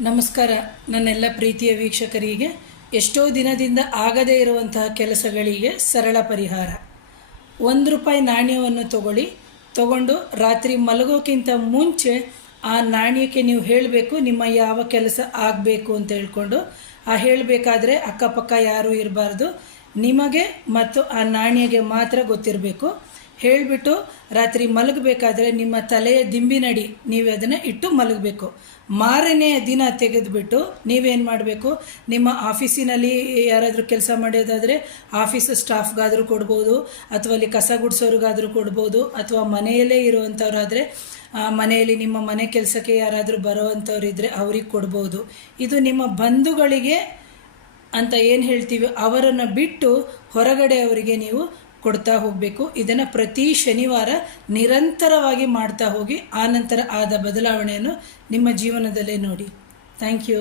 ನಮಸ್ಕಾರ. ನನ್ನೆಲ್ಲ ಪ್ರೀತಿಯ ವೀಕ್ಷಕರಿಗೆ, ಎಷ್ಟೋ ದಿನದಿಂದ ಆಗದೇ ಇರುವಂತಹ ಕೆಲಸಗಳಿಗೆ ಸರಳ ಪರಿಹಾರ. ಒಂದು ರೂಪಾಯಿ ನಾಣ್ಯವನ್ನು ತಗೊಳ್ಳಿ, ತಗೊಂಡು ರಾತ್ರಿ ಮಲಗೋಕ್ಕಿಂತ ಮುಂಚೆ ಆ ನಾಣ್ಯಕ್ಕೆ ನೀವು ಹೇಳಬೇಕು, ನಿಮ್ಮ ಯಾವ ಕೆಲಸ ಆಗಬೇಕು ಅಂತ ಹೇಳ್ಕೊಂಡು, ಆ ಹೇಳಬೇಕಾದ್ರೆ ಅಕ್ಕಪಕ್ಕ ಯಾರೂ ಇರಬಾರ್ದು. ನಿಮಗೆ ಮತ್ತು ಆ ನಾಣ್ಯಗೆ ಮಾತ್ರ ಗೊತ್ತಿರಬೇಕು. ಹೇಳಿಬಿಟ್ಟು ರಾತ್ರಿ ಮಲಗಬೇಕಾದ್ರೆ ನಿಮ್ಮ ತಲೆಯ ದಿಂಬಿನಡಿ ನೀವು ಅದನ್ನು ಇಟ್ಟು ಮಲಗಬೇಕು. ಮಾರನೆಯ ದಿನ ತೆಗೆದುಬಿಟ್ಟು ನೀವೇನು ಮಾಡಬೇಕು? ನಿಮ್ಮ ಆಫೀಸಿನಲ್ಲಿ ಯಾರಾದರೂ ಕೆಲಸ ಮಾಡೋದಾದರೆ ಆಫೀಸ್ ಸ್ಟಾಫ್ಗಾದರೂ ಕೊಡ್ಬೋದು, ಅಥವಾ ಅಲ್ಲಿ ಕಸ ಗುಡಿಸೋರಿಗಾದರೂ ಕೊಡ್ಬೋದು, ಅಥವಾ ಮನೆಯಲ್ಲೇ ಇರುವಂಥವ್ರಾದರೆ ಮನೆಯಲ್ಲಿ ನಿಮ್ಮ ಮನೆ ಕೆಲಸಕ್ಕೆ ಯಾರಾದರೂ ಬರೋವಂಥವ್ರಿದ್ರೆ ಅವ್ರಿಗೆ ಕೊಡ್ಬೋದು. ಇದು ನಿಮ್ಮ ಬಂಧುಗಳಿಗೆ ಅಂತ ಏನು ಹೇಳ್ತೀವಿ? ಅವರನ್ನು ಬಿಟ್ಟು ಹೊರಗಡೆ ಅವರಿಗೆ ನೀವು ಕೊಡ್ತಾ ಹೋಗಬೇಕು. ಇದನ್ನು ಪ್ರತಿ ಶನಿವಾರ ನಿರಂತರವಾಗಿ ಮಾಡ್ತಾ ಹೋಗಿ ಆನಂತರ ಆದ ಬದಲಾವಣೆಯನ್ನು ನಿಮ್ಮ ಜೀವನದಲ್ಲೇ ನೋಡಿ. Thank you